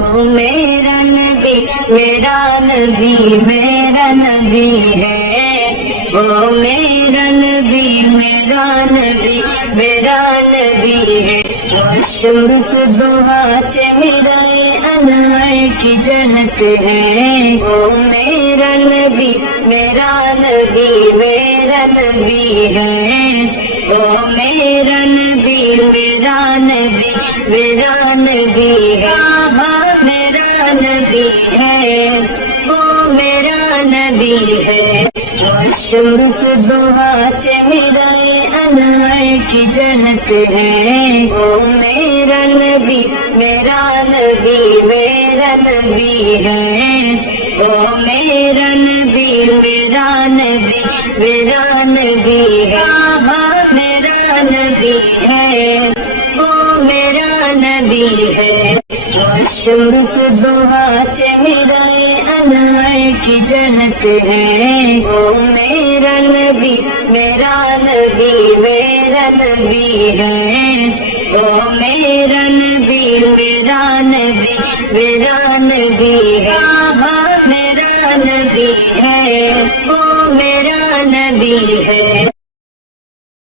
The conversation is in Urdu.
وہ میرا نبی میرا نبی میرا نبی ہے، وہ میرا نبی میرا نبی میرا نبی ہے، شمس دعا چہرہ انور کی جھلک ہے، وہ میرا نبی میرا نبی میرا نبی ہے، وہ میرا نبی میرا نبی میرا نبی ہے، میرا نبی ہے، وہ میرا نبی ہے، شمس دعا چہرہ انور کی جھلک ہے، وہ میرا نبی میرا نبی میرا نبی ہے، وہ میرا نبی میرا نبی میرا نبی ہے، میرا نبی ہے، وہ میرا نبی ہے، شمس دعا چہرہ انور کی جھلک ہے، وہ میرا نبی میرا نبی میرا نبی ہے، وہ میرا نبی میرا نبی میرا نبی ہے، میرا نبی ہے، وہ میرا نبی ہے۔